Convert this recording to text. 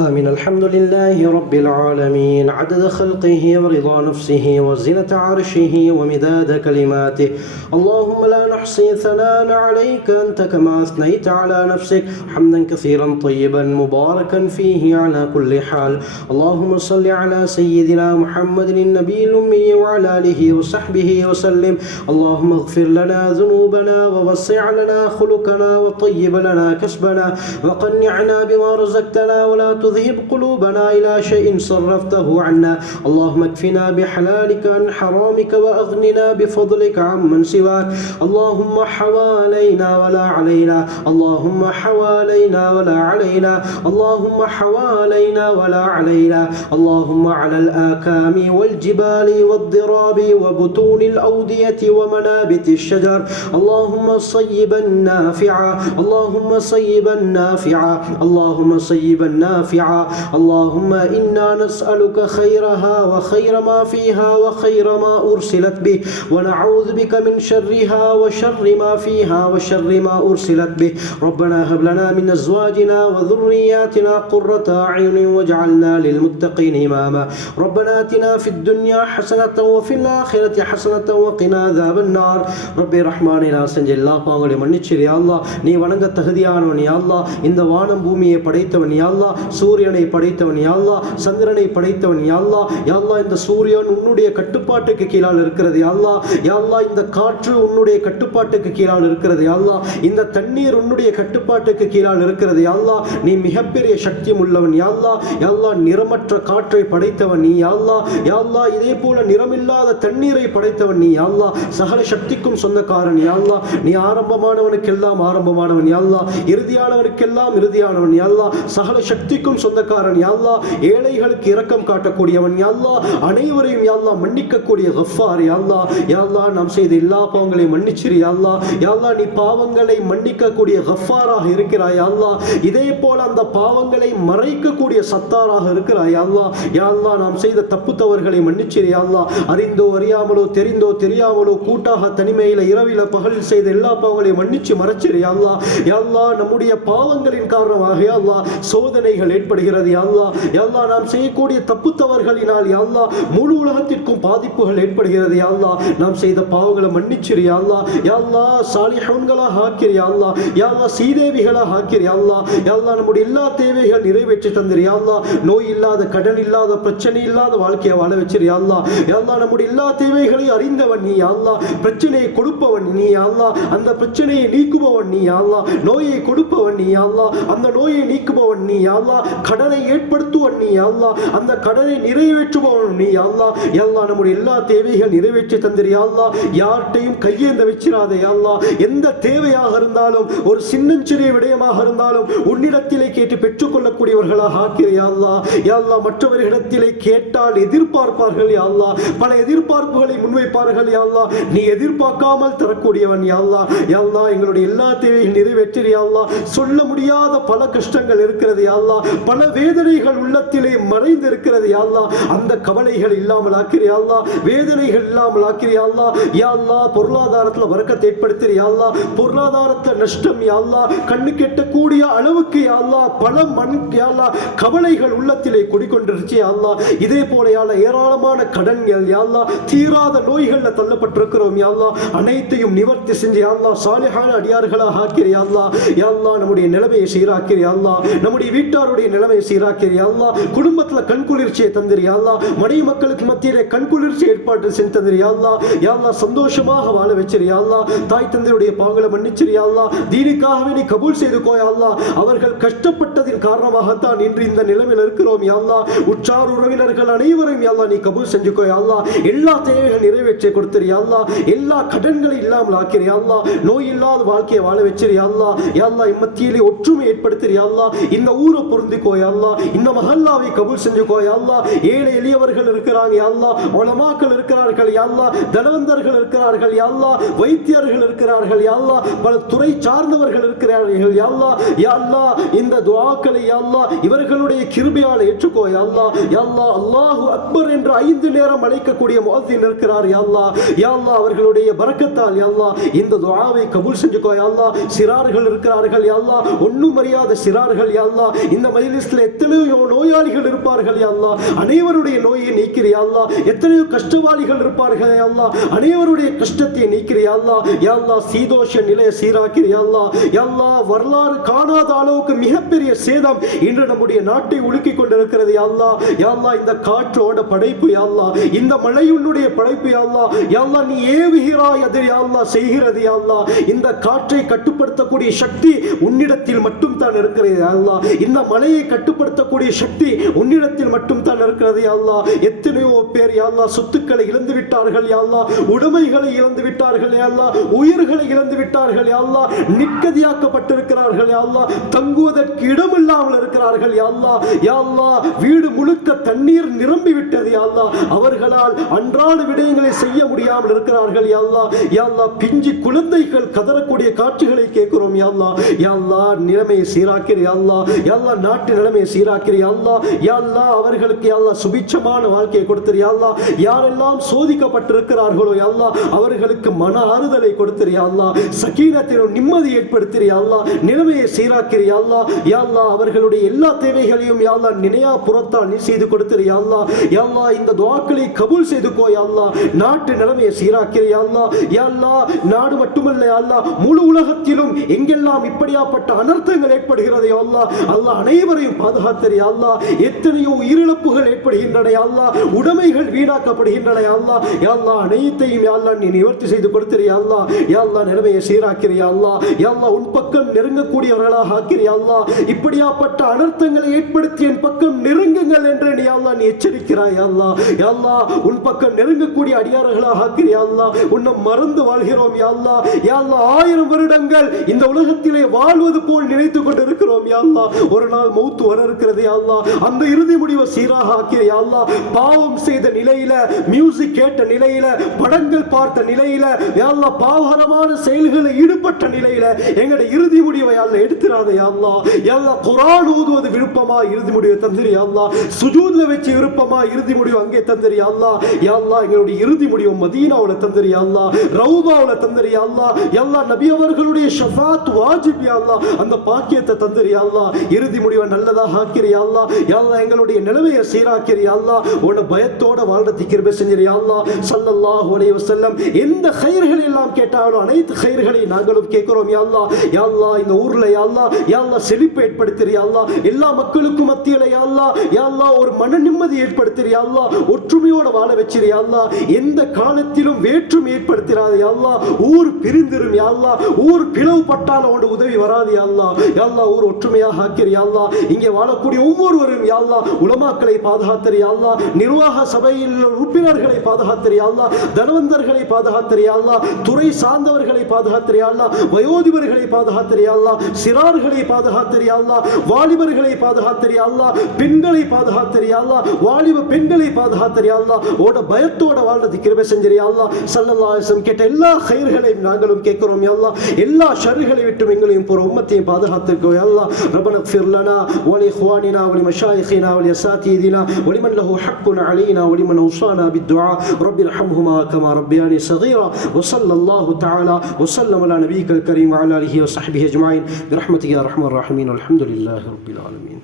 آمين. الحمد لله رب العالمين. عدد خلقه ورضا نفسه وزنة عرشه ومداد كلماته. اللهم لا نحصي ثناء عليك أنت كما أثنيت على نفسك. حمدا كثيرا طيبا مباركا فيه على كل حال. اللهم صل على سيدنا محمد النبي الأمي وعلى آله وصحبه وسلم. اللهم اغفر لنا ذنوبنا ووسع لنا خلقنا وطيب لنا كسبنا. وقنعنا بما رزقتنا ولا تذهب قلوبنا إلى شيء صرفته عنا. اللهم اكفنا بحلالك عن حرامك وأغننا بفضلك عمن سواك. اللهم حوالينا ولا علينا. اللهم حوالينا ولا علينا. اللهم حوالينا ولا علينا. اللهم على الآكام والجبال والضراب وبطون الأودية ومنابت الشجر. اللهم صيبا نافعا. اللهم صيبا نافعا. اللهم صيبا نافعا. اللهم إنا نسألك خيرها وخير ما فيها وخير ما أرسلت به ونعوذ بك من شرها وشر ما فيها وشر ما أرسلت به ربنا هب لنا من أزواجنا وذرياتنا قرة أعين واجعلنا للمتقين إماما ربنا آتنا في الدنيا حسنة وفي الآخرة حسنة وقنا عذاب النار ربي رحماني நான் செஞ்ச எல்லா பாவங்களையும் மன்னிச்சிரு அல்லா நீ வணங்க தகுதியானவன் அல்லா இந்த வானம் பூமியை படைத்தவன் அல்லா சூரியனை படைத்தவன் யாழ்லா சந்திரனை படைத்தவன் யாழ்லா யாழ்லா இந்த சூரியன் உன்னுடைய கட்டுப்பாட்டுக்கு கீழால் இருக்கிறது யாழ்லா யாழ்லா இந்த காற்று உன்னுடைய கட்டுப்பாட்டுக்கு கீழால் இருக்கிறது யாழ்லா இந்த தண்ணீர் உன்னுடைய கட்டுப்பாட்டுக்கு கீழால் இருக்கிறது யாழ்லா நீ மிகப்பெரிய சக்தி உள்ளவன் யாழ்லா யாழ்லா நிறமற்ற காற்றை படைத்தவன் நீ யாழ்லா யாழ்லா இதே போல நிறமில்லாத தண்ணீரை படைத்தவன் நீ யாழ்லா சகல சக்திக்கும் சொந்தக்காரன் யாழ்லா நீ ஆரம்பமானவனுக்கெல்லாம் ஆரம்பமானவன் யாழ்லா இறுதியானவனுக்கெல்லாம் இறுதியானவன் யாழ்லா சகல சக்திக்கும் சொந்தக்காரன் யாழ்லா ஏழைகளுக்கு இரக்கம் காட்டக்கூடியவன் யாழ்லா அனைவரையும் யாழ்லா மன்னிக்கக்கூடிய ஹஃபார் யாழ்லா யாழ்லா நாம் செய்த எல்லா பாவங்களையும் மன்னிச்சிரு யாழ்லா யாழ்லா நீ பாவங்களை மன்னிக்கக்கூடிய ஹஃபாராக இருக்கிறாய் யாழ்லா இதே போல அந்த பாவங்களை மறைக்கக்கூடிய சத்தாராக இருக்கிறாய் யாழ்லா யாழ்லா நாம் செய்த தப்பு தவறுகளை மன்னிச்சிரு யாழ்லா அறிந்தோ அறியாமலோ தெரிந்தோ தெரியாமலோ கூட்டாக தனிமையில இரவில பகலில் செய்த எல்லா பாவங்களையும் மன்னிச்சு மறைச்சிரு யாழ்லா யாழ்லா நம்முடைய பாவங்களின் காரணமாக அல்லா சோதனைகள் ஏற்படுகிறது யாழ்லா யாழ்லா நாம் செய்யக்கூடிய தப்பு தவறுகளினால் யாழ்லா முழு உலகத்திற்கும் பாதிப்புகள் ஏற்படுகிறது யாழ்லா நாம் செய்த பாவங்களை மன்னிச்சிரு யாழ்லா யாழ்லா சாலிஹன்களாக ஆக்கிரு யாழ்லா யாழ்லா சீதேவிகளாக ஆக்கிரு யாழ்லா யாழ்லா நம்முடைய எல்லா தேவைகள் நிறைவேற்றி தந்திரு யாழ்லா நோய் இல்லாத கடன் இல்லாத பிரச்சனை இல்லாத வாழ்க்கையை வாழ வச்சிரு யாழ்லா யாழ்லா நம்முடைய எல்லா தேவைகளையும் அறிந்தவன் நீ யாழ்லா பிரச்சனையை கொடுப்பவன் நீ யாழ்லா அந்த பிரச்சனையை நீக்குபவன் நீ யாழ்லா நோயை கொடுப்பவன் நீ யாழ்லா அந்த நோயை நீக்குபவன் நீ யாழ்லா கடனை ஏற்படுத்துவன் நீ அல்லா அந்த கடனை நிறைவேற்றுபவன் நீ அல்லா எல்லா நம்முடைய எல்லா தேவைகள் நிறைவேற்றி தந்திரு அல்லா யார்கிட்டையும் கையேந்த வச்சிராதே அல்லா எந்த தேவையாக இருந்தாலும் ஒரு சின்னஞ்சிறிய விடயமாக இருந்தாலும் உன்னிடத்திலே கேட்டு பெற்றுக்கொள்ளக்கூடியவர்களாக ஆக்கிற யாழ்லா யாழ்லா மற்றவர்களிடத்திலே கேட்டால் எதிர்பார்ப்பார்கள் யாழ்லா பல எதிர்பார்ப்புகளை முன்வைப்பார்கள் யாழ்லா நீ எதிர்பார்க்காமல் தரக்கூடியவன் யாழ்லா யாழ்லா எங்களுடைய எல்லா தேவையும் நிறைவேற்றியாழ்லா சொல்ல முடியாத பல கஷ்டங்கள் இருக்கிறது யாழ்லா பல வேதனைகள் உள்ளத்திலே மறைந்து இருக்கிறது யாழ்லா அந்த கவலைகள் இல்லாமல் ஆக்கிறியாள்லா வேதனைகள் இல்லாமல் ஆக்கிறியாள்லா யாழ்லா பொருளாதாரத்தில் வரக்கத்தை ஏற்படுத்துறியாள்லா பொருளாதாரத்தில் நஷ்டம் யாழ்லா கண்ணு கெட்டக்கூடிய அளவுக்கு யாழ்லா பல மண் யாழ்லா கவலைகள் உள்ளத்திலே குடிக்கொண்டிருச்சு யாழ்லா இதே போல யாழ்லா ஏராளமான கடன்கள் யாழ்லா தீராத நோய்கள்ல தள்ளப்பட்டிருக்கிறோம் யாழ்லா அனைத்தையும் நிவர்த்தி செஞ்சு யாழ்லா சாலிஹான அடியார்களாக ஆக்கிறியாள்லா யாழ்லா நம்முடைய நிலைமையை சீராக்கிறியாள்லா நம்முடைய வீட்டாருடைய நிலைமையை சீராக்கிறியாள்லா குடும்பத்தில் கண் குளிர்ச்சியை தந்திரியாள்லா மனைவி மக்களுக்கு மத்தியிலே கண் குளிர்ச்சி ஏற்பாடு செஞ்சு தந்திரியாள்லா யாழ்லா சந்தோஷமாக வாழ வச்சிருயாள்லா தாய் தந்தையுடைய பாவங்களை மன்னிச்சிருயாள்லா தீனிக்காகவே நீ கபூல் செய்து கோயாள்லா அவர்கள் கஷ்டப்பட்டதின் காரணமாகத்தான் இன்று இந்த நிலைமையில் இருக்கிறோம் யாழ்லா உற்றார் உறவினர்கள் அனைவரையும் யாழ்லா நீ கபூல் செஞ்சுக்கோ யாழ்லா எல்லா தேவைகள் நிறைவேற்றி கொடுத்துறியாள்லா எல்லா கடன்களை இல்லாமல் ஆக்கிறியாள்லா நோய் இல்லாத வாழ்க்கையை வாழ வச்சிருயாள்லா யாழ்லா இம்மத்தியிலே ஒற்றுமை ஏற்படுத்துறியாள்லா இந்த ஊரை பொருந்திக்கோ யாழ்லா இந்த மஹல்லாவை கபூல் செஞ்சுக்கோ யாழ்லா ஏழை எளியவர்கள் இருக்கிறாங்க யாழ்லா உலமாக்கள் இருக்கிறார்கள் யாழ்லா தனவந்தர்கள் இருக்கிறார்கள் யாழ்லா வைத்தியர்கள் இருக்கிறார்கள் யாழ்லா பல துறை சார்ந்தவர்கள் இருக்கிறார்கள் யாழ்லா யாழ்லா இந்த துவாக்களை யாழ்லா இவர்களுடைய கிருபையால் ஏற்றுக்கோ யாழ்லா யாழ்லா அல்லாஹு அக்பர் என்று ஐந்து நேரம் அழைக்கக்கூடிய முஅத்தின் இருக்கிறார் யாழ்லா யாழ்லா அவர்களுடைய பறக்கத்தால் யாழ்லா இந்த துவாவை கபூல் செஞ்சுக்கோ யாழ்லா சிறார்கள் இருக்கிறார்கள் யாழ்லா ஒன்றும் அறியாத சிறார்கள் யாழ்லா இந்த மஜ்லிஸ்ல எத்தனையோ நோயாளிகள் இருப்பார்கள் அல்லா அனைவருடைய நோயை நீக்கிறியா அல்லா எத்தனையோ கஷ்டவாளிகள் இருப்பார்கள் அல்லா அனைவருடைய கஷ்டத்தை நீக்கிறியா அல்லா யா சீதோஷ நிலையை சீராக்கிறியா அல்லா யா வரலாறு காணாத அளவுக்கு மிகப்பெரிய சேதம் இன்று நம்முடைய நாட்டை உலுக்கி கொண்டிருக்கிறது யா அல்லாஹ். இந்த காற்றோட படைப்பு யா இந்த மழையுன்னுடைய படைப்பு யா அல்லாஹ். நீ ஏவுகிறாய் அது யா செய்கிறது யா இந்த காற்றை கட்டுப்படுத்தக்கூடிய சக்தி உன்னிடத்தில் மட்டும் தான் இருக்கிறது யா இந்த மழை மழையை கட்டுப்படுத்தக்கூடிய சக்தி உன்னிடத்தில் மட்டும்தான் இருக்கிறது யாழ்லா எத்தனையோ பேர் யாழ்லா சொத்துக்களை இழந்து விட்டார்கள் யாழ்லா உடைமைகளை இழந்து விட்டார்கள் யாழ்லா உயிர்களை இழந்து விட்டார்கள் யாழ்லா நிக்கதியாக்கப்பட்டிருக்கிறார்கள் யா தங்குவதற்கு இடமில்லாமல் இருக்கிறார்கள் யாழ்லா யாழ்லா வீடு முழுக்க தண்ணீர் நிரம்பி விட்டது யாழ்லா அவர்களால் அன்றாட விடயங்களை செய்ய முடியாமல் இருக்கிறார்கள் யாழ்லா யாழ்லா பிஞ்சு குழந்தைகள் கதறக்கூடிய காட்சிகளை கேட்கிறோம் யாழ்லா யாழ்லா நிலைமையை சீராக்கிற யாழ்லா யாழ்லா நாட்டு நாட்டு நிலைமையை சீராக்கிற யா அவர்களுக்கு யாழ்லா அல்லாஹ் சுபிட்சமான வாழ்க்கையை கொடுத்திரு யாரெல்லாம் சோதிக்கப்பட்டிருக்கிறார்களோ யாழ்லா அவர்களுக்கு மன ஆறுதலை கொடுத்திரு யா சகீனத்தினும் நிம்மதி ஏற்படுத்திரு நிலைமையை சீராக்கிற யாழ்லா அவர்களுடைய எல்லா தேவைகளையும் யாழ்லா நினையா புறத்தால் நீ செய்து கொடுத்திரு யாழ்லா இந்த துவாக்களை கபூல் செய்துக்கோ யா நாட்டு நிலைமையை சீராக்கிற யாழ்லா நாடு மட்டுமல்ல யாழ்லா முழு உலகத்திலும் எங்கெல்லாம் இப்படியாப்பட்ட அனர்த்தங்கள் ஏற்படுகிறது அல்லா அல்லாஹ் அனைவரும் அனைவரையும் பாதுகாத்தரு அல்லா எத்தனையோ உயிரிழப்புகள் ஏற்படுகின்றன அல்லா உடைமைகள் வீணாக்கப்படுகின்றன அல்லா அல்லாஹ். அனைத்தையும் யாழ்லா நீ நிவர்த்தி செய்து கொடுத்திரு அல்லா அல்லாஹ். நிலைமையை சீராக்கிறியா அல்லா அல்லாஹ். உன் பக்கம் நெருங்கக்கூடியவர்களாக ஆக்கிறியா அல்லா இப்படியாப்பட்ட அனர்த்தங்களை ஏற்படுத்தி என் பக்கம் நெருங்குங்கள் என்று நீ அல்லா நீ எச்சரிக்கிறாய் அல்லா அல்லாஹ். உன் பக்கம் நெருங்கக்கூடிய அடியார்களாக ஆக்கிறியா அல்லா உன்னை மறந்து வாழ்கிறோம் யாழ்லா யாழ்லா ஆயிரம் வருடங்கள் இந்த உலகத்திலே வாழ்வது போல் நினைத்து கொண்டிருக்கிறோம் யாழ்லா ஒரு நாள் மௌத்து வர இருக்கிறது அல்லா அந்த இறுதி முடிவை சீராக ஆக்கிய அல்லா பாவம் செய்த நிலையில மியூசிக் கேட்ட நிலையில படங்கள் பார்த்த நிலையில யா பாவகரமான செயல்களில் ஈடுபட்ட நிலையில எங்களுடைய இறுதி முடிவை அல்ல எடுத்துறாத யா எல்லா குரான் ஊதுவது விருப்பமா இறுதி முடிவை தந்திரி யா அல்லாஹ். வச்சு விருப்பமா இறுதி முடிவு அங்கே தந்திரி யா அல்லாஹ். எங்களுடைய இறுதி முடிவு மதீனாவில் தந்திரி யா ரவுதாவில் தந்திரி யா எல்லா நபி அவர்களுடைய ஷஃபாத் வாஜிப் யா அந்த பாக்கியத்தை தந்திரி யா இறுதி முடிவை நல்லதாக ஆக்கிரி யா எங்களுடைய நிலைமையை சீராக்கிரி யா உன்னை பயத்தோட வாழ்றதுக்கு கிருபை செஞ்சிரு யா அல்லாஹ் ஸல்லல்லாஹு அலைஹி வஸல்லம் எந்த கயிறுகள் எல்லாம் கேட்டாலும் அனைத்து கயிறுகளையும் நாங்களும் கேட்கிறோம் யாழ்லா யாழ்லா இந்த ஊர்ல யாழ்லா யாழ்லா செழிப்பு ஏற்படுத்துறி எல்லா மக்களுக்கும் மத்தியில யாழ்லா யாழ்லா ஒரு மன நிம்மதி ஏற்படுத்துறி யா ஒற்றுமையோட வாழ வச்சிரு எந்த காலத்திலும் வேற்றுமை ஏற்படுத்திடாது யாழ்லா ஊர் பிரிந்திரும் யாழ்லா ஊர் பிளவுபட்டாலும் உண்டு உதவி வராது யாழ்லா யாழ்லா ஊர் ஒற்றுமையாக ஆக்கிறியா அல்லா இங்கே வாழக்கூடிய ஒவ்வொருவரும் யாழ்லா உலமாக்களை பாதுகாத்தர் யாழ்லா நிர்வாக சபையில் உள்ள உறுப்பினர்களை பாதுகாத்தர் தனவந்தர்களை பாதுகாத்தர் யாழ்லா துறை சார்ந்தவர்களை பாதுகாத்தர் வயோதிபர்களை பாதுகாத்தர் சிறார்களை பாதுகாத்தர் வாலிபர்களை பாதுகாத்தர் பெண்களை பாதுகாத்தர் யாழ்லா வாலிப பெண்களை பாதுகாத்தர் ஓட பயத்தோட வாழ்றது கிருபை செஞ்சர் யாழ்லா சல்லல்லாசம் கேட்ட எல்லா கயிர்களையும் நாங்களும் கேட்கிறோம் யாழ்லா எல்லா ஷருகளை விட்டும் எங்களையும் போற உம்மத்தையும் பாதுகாத்திருக்கோம் யாழ்லா ரபனக் ஃபிர்லனா ولإخواننا ولمشايخنا ولأساتذتنا ولمن له حق علينا ولمن أوصانا بالدعاء. رب ارحمهما كما ربياني صغيرا. وصلى الله تعالى وسلم على نبيك الكريم وعلى آله وصحبه أجمعين. برحمتك يا أرحم الراحمين. والحمد لله رب العالمين.